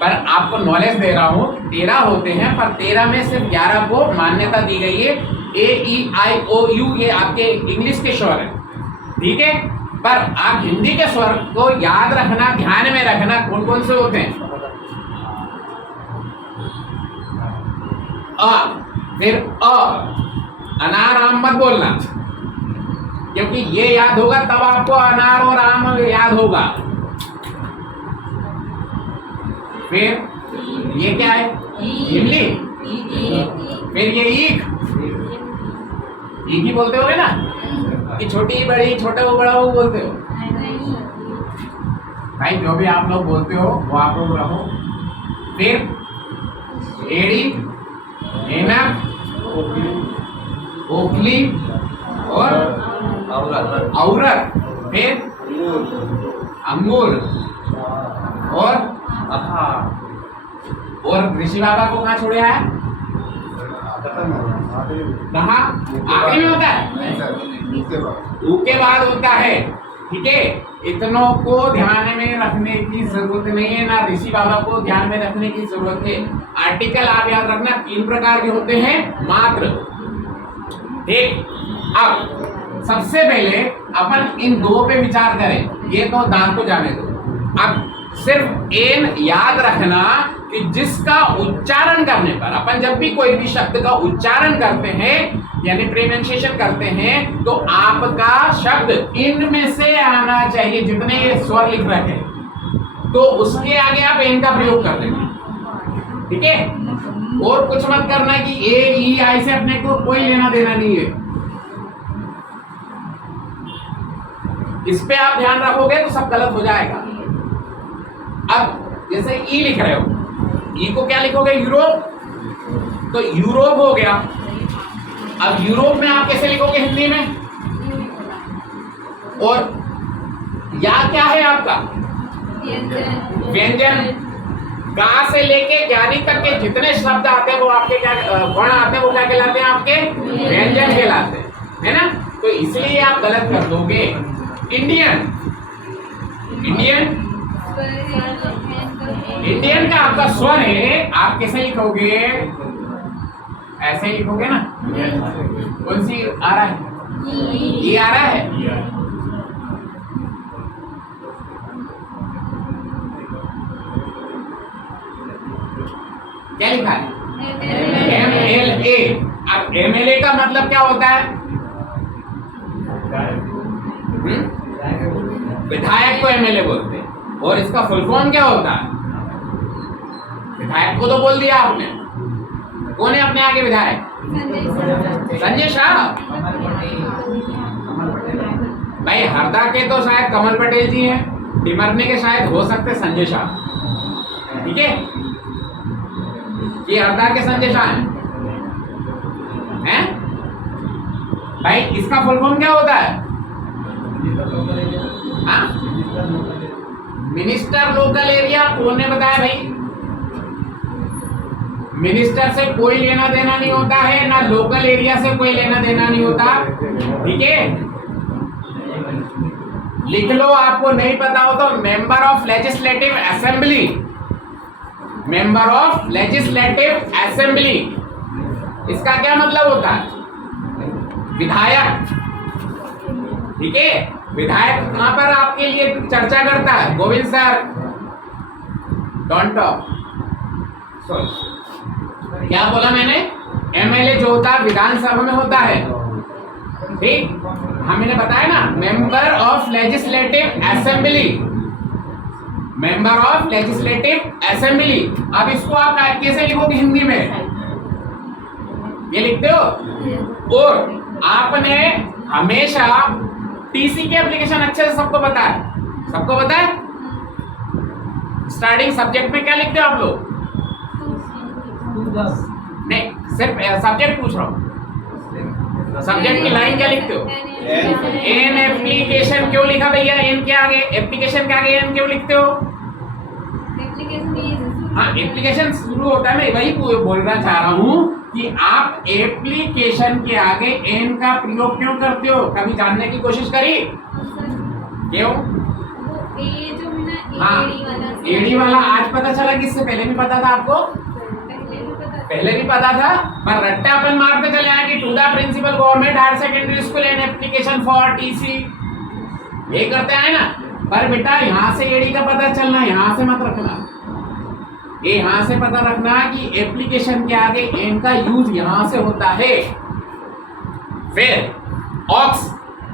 पर आपको नॉलेज दे रहा हूँ 13 होते हैं, पर 13 में सिर्फ 11 को मान्यता दी गई है। A-E-I-O-U ये आपके इंग्लिश के स्वर हैं, ठीक है। पर आप हिंदी के स्वर को याद रखना, ध्यान में रखना, कौन कौन से होते हैं। अ, फिर अ, अनार आम मत बोलना, क्योंकि ये याद होगा तब आपको अनार और आम याद होगा। फिर ये क्या है, इमली। फिर ये ईख, ईख ही बोलते हो ना, कि छोटी बड़ी, छोटा वो बड़ा वो बोलते हो भाई, जो भी आप लोग बोलते हो वो आप लोग रहो। फिर एड़ी, ऐनक, ओखली और औरत। फिर अंगूर और ऋषि बाबा को कहाँ छोड़ा है, कहाँ आखिरी में होता है, ऊ के बाद होता है, ठीक है। इतनों को ध्यान में रखने की जरूरत नहीं है, ना ऋषि बाबा को ध्यान में रखने की जरूरत है। आर्टिकल आप याद रखना 3 प्रकार के होते हैं मात्र, ठीक। अब सबसे पहले अपन इन 2 पे विचार करें, ये तो दांत को जाने दो। अब सिर्फ एन याद रखना कि जिसका उच्चारण करने पर, अपन जब भी कोई भी शब्द का उच्चारण करते हैं यानी प्रोनाउंसिएशन करते हैं, तो आपका शब्द इनमें से आना चाहिए, जितने ये स्वर लिख रखे, तो उसके आगे आप एन का प्रयोग कर देंगे, ठीक है। और कुछ मत करना कि ए ई आई से अपने को कोई लेना देना नहीं है। इस पे आप ध्यान रखोगे तो सब गलत हो जाएगा। अब जैसे ई लिख रहे हो, ई को क्या लिखोगे, यूरोप, तो यूरोप हो गया। अब यूरोप में आप कैसे लिखोगे हिंदी में, और या क्या है आपका व्यंजन, गा से लेके ज्ञानी तक के जितने शब्द आते हैं वो आपके क्या वर्ण आते हैं, वो क्या कहलाते हैं, आपके व्यंजन कहलाते हैं, है ना। तो इसलिए आप गलत कर दोगे। इंडियन, इंडियन, इंडियन का आपका स्वर है, आप कैसे लिखोगे, ऐसे ही लिखोगे ना। कौन सी आ रहा है, ये आ रहा है, क्या लिखा है, MLA। अब MLA का मतलब क्या होता है, विधायक को MLA बोलते हैं, और इसका फुल फॉर्म क्या होता है, विधायक को तो बोल दिया आपने, कौन है अपने आगे विधायक, संजय शाह। भाई हरदा के तो शायद कमल पटेल जी हैं, डिमरने के शायद हो सकते संजय शाह, ठीक है। ये हरदा के संजय शाह हैं, भाई इसका फुल फॉर्म क्या होता है, हाँ, मिनिस्टर लोकल एरिया। कौन ने बताया भाई, मिनिस्टर से कोई लेना देना नहीं होता है, ना लोकल एरिया से कोई लेना देना नहीं होता, ठीक है। लिख लो, आपको नहीं पता हो तो member of legislative assembly, member of legislative assembly, इसका क्या मतलब होता है, विधायक, ठीक है। विधायक कहां पर आपके लिए चर्चा करता है, गोविंद सर, डोंट टॉक। क्या बोला मैंने, MLA जो होता है विधानसभा में होता है, ठीक। हमने बताया ना, member of legislative assembly, member of legislative assembly. अब इसको आप कैसे लिखोगे हिंदी में, ये लिखते हो। और आपने हमेशा TC की एप्लीकेशन अच्छे से सबको पता है, सबको पता है, स्टार्टिंग सब्जेक्ट में क्या लिखते हो आप लोग, नहीं सिर्फ सब्जेक्ट पूछ रहा हूँ, सब्जेक्ट की लाइन क्या लिखते हो, एन एप्लीकेशन क्यों लिखा भैया, एन के आगे, एप्लीकेशन के आगे एन क्यों लिखते हो, हाँ एप्लीकेशन शुरू होता है, मैं वही बोलना चाह रहा हूँ कि आप एप्लीकेशन के आगे एन का प्रयोग क्यों करते हो, कभी जानने की कोशिश करी, क्यों, ये जो है ना हाँ, एडी वाला आज पता चला कि इससे पहले भी पता था आपको? पहले भी पता था, पर रट्टा अपन मारते चले आए कि to the principal government higher secondary school and application for TC, ये करते आए ना। पर बेटा यहाँ से एडी का पता चलना, यहाँ से मत रखना, ये यहाँ से पता रखना कि एप्लीकेशन के आगे एन का यूज यहाँ से होता है। फिर ऑक्स,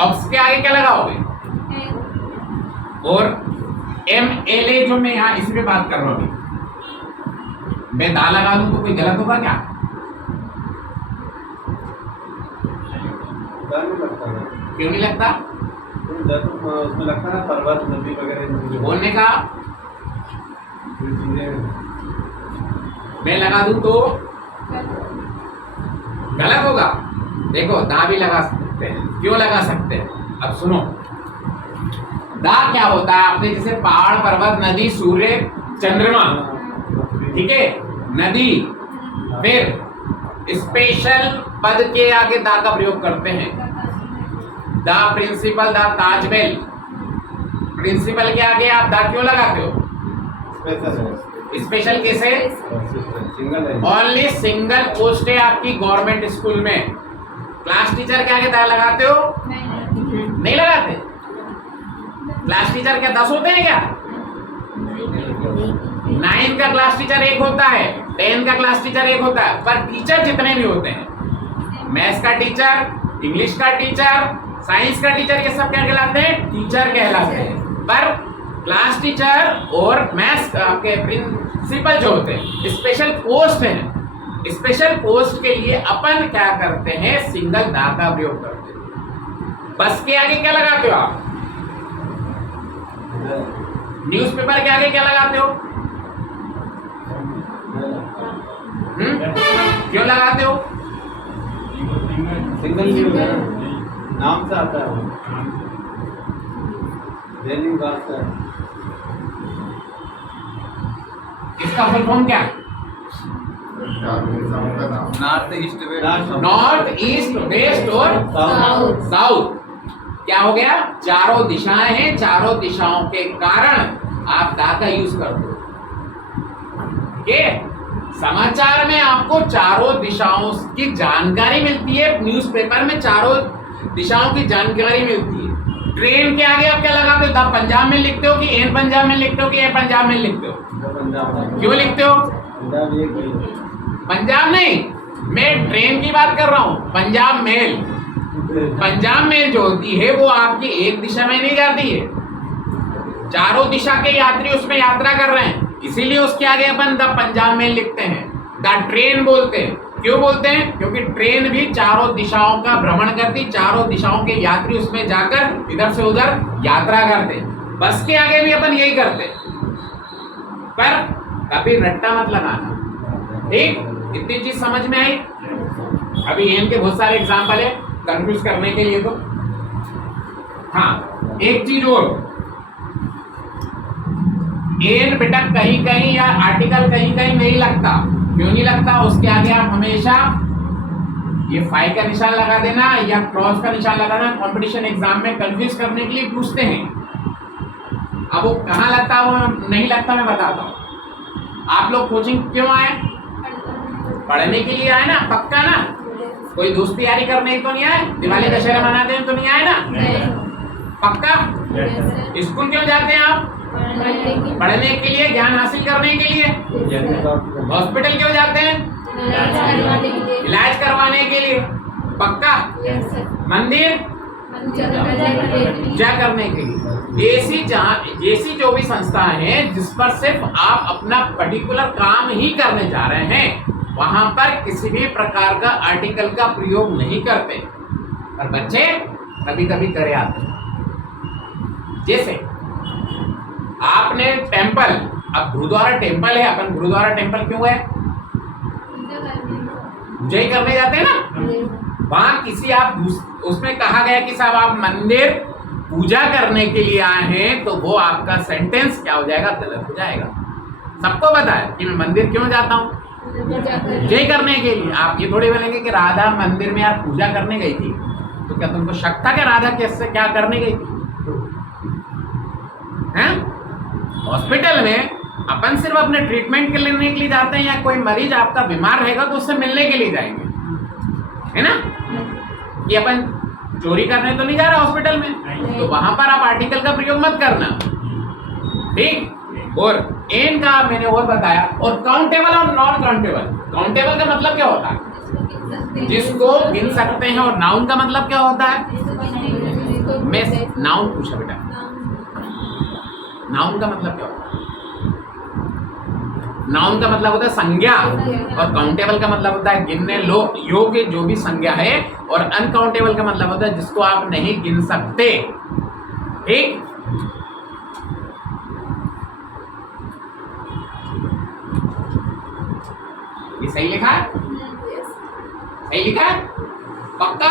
ऑक्स के आगे क्या लगाओगे? और एम एल ए, जो मैं यहाँ इसी पे बात कर रहा हूँ, मैं दा लगा दूं तो कोई गलत होगा क्या? क्यों नहीं लगता? उसमें लगता है ना पर्वत नदी वगैरह बोलने का। मैं लगा दूं तो गलत होगा। देखो दा भी लगा सकते हैं, क्यों लगा सकते हैं? अब सुनो, दा क्या होता है? आपने जैसे पहाड़, पर्वत, नदी, सूर्य, चंद्रमा, ठीक है, नदी, फिर स्पेशल पद के आगे दा का प्रयोग करते हैं। The principal, the Taj Mahal, principal के आगे आप दा क्यों लगाते हो? स्पेशल कैसे? ओनली सिंगल पोस्ट है आपकी गवर्नमेंट स्कूल में। क्लास टीचर के आगे दा लगाते हो? नहीं लगाते। क्लास टीचर क्या 10 होते हैं क्या? 9 का क्लास टीचर एक होता है, 10 का क्लास टीचर एक होता है, पर टीचर जितने भी होते हैं, मैथ्स का टीचर, इंग्लिश का टीचर, साइंस का टीचर, ये सब क्या कहलाते हैं? टीचर कहलाते हैं। पर क्लास टीचर और मैथ्स के प्रिंसिपल जो होते हैं स्पेशल पोस्ट हैं। स्पेशल पोस्ट के लिए अपन क्या करते हैं? सिंगल दा का प्रयोग करते हैं। बस के आगे क्या लगाते हो आप? न्यूज़पेपर के आगे क्या लगाते हो? क्यों लगाते हो? सिंगल नाम से आता है, दैनिक भास्कर। इसका फुल फॉर्म क्या? North east west, north east west और साउथ। क्या हो गया? चारों दिशाएं हैं, चारों दिशाओं के कारण आप दा का यूज करते हो। ठीक है, समाचार में आपको चारों दिशाओं की जानकारी मिलती है, न्यूज़पेपर में चारों दिशाओं की जानकारी मिलती है। ट्रेन के आगे आप क्या लगाते हो? द पंजाब में लिखते हो कि एन पंजाब में लिखते हो कि ए पंजाब में लिखते हो? क्यों लिखते हो? पंजाब नहीं, मैं ट्रेन की बात कर रहा हूँ। पंजाब मेल, पंजाब मेल जो होती है वो आपकी एक दिशा में नहीं जाती है, चारों दिशा के यात्री उसमें यात्रा कर रहे हैं, इसीलिए उसके आगे अपन द पंजाब मेल लिखते हैं, द ट्रेन बोलते हैं। क्यों बोलते हैं? क्योंकि ट्रेन भी चारों दिशाओं का भ्रमण करती, चारों दिशाओं के यात्री उसमें जाकर इधर से उधर यात्रा करते। बस के आगे भी अपन यही करते, पर कभी रट्टा मत लगाना। ठीक, इतनी चीज समझ में आई? अभी इनके बहुत सारे एग्जाम्पल है कंफ्यूज करने के लिए। तो हाँ, एक चीज और, एन बेटा कहीं कहीं या आर्टिकल कहीं कहीं नहीं लगता। क्यों नहीं लगता? उसके आगे आप हमेशा ये फाई का निशान लगा देना या क्रॉस का निशान लगाना। कंपटीशन एग्जाम में कंफ्यूज करने के लिए पूछते हैं। अब वो कहाँ लगता है, वो नहीं लगता, मैं बताता हूँ। आप लोग कोचिंग क्यों आए? पढ़ने के लिए आए ना, पक्का ना? कोई दोस्ती यारी करने तो नहीं आए? दिवाली दशहरा मनाते हैं तो नहीं आए ना? पक्का? स्कूल क्यों जाते हैं आप? पढ़ने के लिए, ज्ञान हासिल करने के लिए। हॉस्पिटल क्यों जाते हैं? इलाज करवाने के लिए। पक्का? मंदिर पूजा करने के लिए। ऐसी जो भी संस्थाएं हैं जिस पर सिर्फ आप अपना पर्टिकुलर काम ही करने जा रहे हैं, वहां पर किसी भी प्रकार का आर्टिकल का प्रयोग नहीं करते, पर बच्चे कभी कभी करे आते हैं। जैसे आपने टेंपल, अब गुरुद्वारा टेंपल है, अपन गुरुद्वारा टेंपल क्यों है? पूजा ही करने जाते हैं ना। वहां किसी आप उसमें कहा गया कि साहब आप मंदिर पूजा करने के लिए आए हैं, तो वो आपका सेंटेंस क्या हो जाएगा? गलत हो जाएगा। सबको पता है कि मैं मंदिर क्यों जाता हूँ? पूजा ही करने के लिए। आप ये थोड़ी बोलेंगे कि राधा मंदिर में यार पूजा करने गई थी, तो क्या तुमको शक था कि राधा कैसे क्या करने गई थी? हैं? हॉस्पिटल में अपन सिर्फ अपने ट्रीटमेंट के लेने के लिए जाते हैं, या कोई मरीज आपका बीमार रहेगा तो उससे मिलने के लिए जाएंगे, है ना? कि अपन चोरी करने तो नहीं जा रहा हॉस्पिटल में, तो वहां पर आप आर्टिकल का प्रयोग मत करना, ठीक। और एन का मैंने और बताया। और काउंटेबल और नॉन काउंटेबल, काउंटेबल का मतलब क्या होता है? जिसको गिन सकते हैं। और नाउन का मतलब क्या होता है? मैं नाउन पूछा बेटा, नाउन का मतलब क्या होता है? नाउन का मतलब होता है संज्ञा, और काउंटेबल का मतलब होता है गिनने योग्य जो भी संज्ञा है, और अनकाउंटेबल का मतलब होता है जिसको आप नहीं गिन सकते, ठीक। ये सही लिखा है? सही लिखा है? पक्का?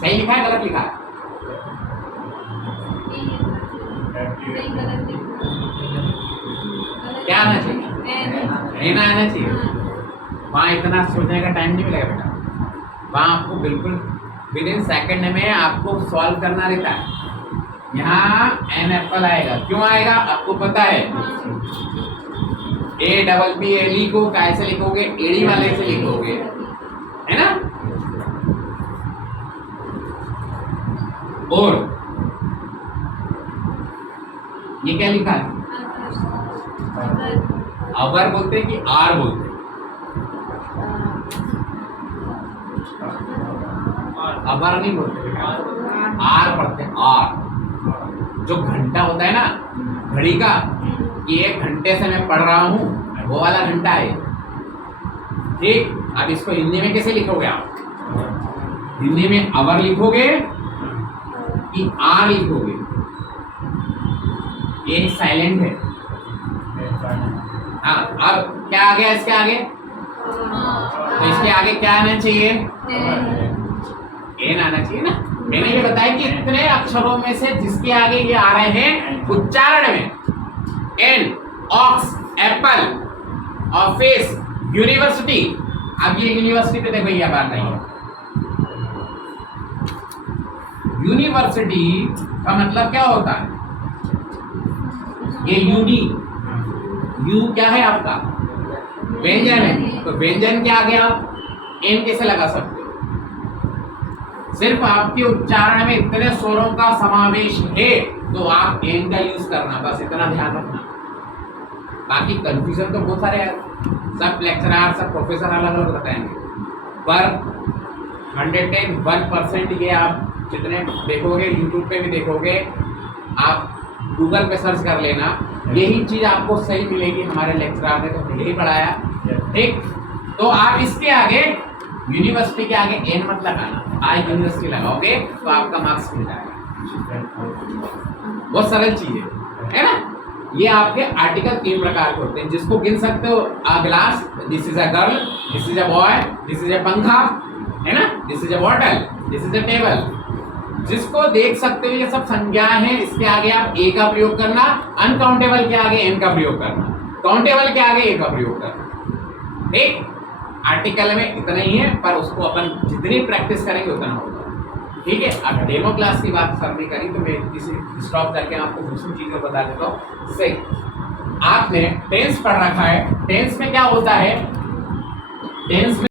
सही लिखा है गलत लिखा है? क्या आना चाहिए? नहीं ना आना चाहिए। वहाँ इतना सोचने का टाइम नहीं मिलेगा बेटा, वहाँ आपको बिल्कुल विद इन सेकेंड में आपको सॉल्व करना रहता है। यहाँ एन एप्पल आएगा, क्यों आएगा आपको पता है? A double P L E को कैसे लिखोगे? एडी वाले से लिखोगे, है ना? और ये क्या लिखा है? अवर बोलते हैं कि आर बोलते हैं? अवर नहीं बोलते बेटा, आर पढ़ते हैं। आर जो घंटा होता है ना घड़ी का, कि 1 घंटे से मैं पढ़ रहा हूं, वो वाला घंटा है, ठीक। अब इसको हिंदी में कैसे लिखोगे आप? हिंदी में अवर लिखोगे कि आर लिखोगे? ये साइलेंट है। हाँ, अब क्या आ गया इसके आगे? तो इसके आगे क्या आना चाहिए? एन आना चाहिए ना। मैंने ये बताया कि इतने अक्षरों में से जिसके आगे ये आ रहे हैं उच्चारण में, an, ox, apple, office, university. अब ये यूनिवर्सिटी पे देखो, ये बात नहीं है। यूनिवर्सिटी का मतलब क्या होता है? ये यूनी, यू क्या है आपका? व्यंजन है, तो व्यंजन के आगे आप एन कैसे लगा सकते हो? सिर्फ आपके उच्चारण में इतने स्वरों का समावेश है तो आप एन का यूज करना, बस इतना ध्यान रखना। बाकी कंफ्यूजन तो बहुत सारे हैं, सब लेक्चरर सब प्रोफेसर अलग अलग बताएंगे, पर 101% ये आप जितने देखोगे, यूट्यूब पे भी देखोगे, आप गूगल पे सर्च कर लेना, यही चीज आपको सही मिलेगी। हमारे लेक्चरर ने तो यही पढ़ाया, ठीक। तो आप इसके आगे यूनिवर्सिटी के आगे एन मत लगाना, आई यूनिवर्सिटी लगाओगे तो आपका मार्क्स मिल जाएगा। बहुत सरल चीज है ना। ये आपके आर्टिकल 3 प्रकार के होते हैं, जिसको गिन सकते हो। A glass, this is a girl, this is a boy, this is a पंखा, है ना, this is a bottle, this is a table. जिसको देख सकते हो, ये सब संज्ञाएं हैं। इसके आगे आप ए का प्रयोग करना, अनकाउंटेबल के आगे एन का प्रयोग करना, काउंटेबल के आगे ए का प्रयोग करना, ठीक। आर्टिकल में इतना ही है, पर उसको अपन जितनी प्रैक्टिस करेंगे उतना होगा, ठीक है। अब डेमो क्लास की बात सर ने करी तो मैं किसी स्टॉप करके आपको दूसरी चीज़ें बता देता हूँ। सही, आपने टेंस पढ़ रखा है। टेंस में क्या होता है? टेंस में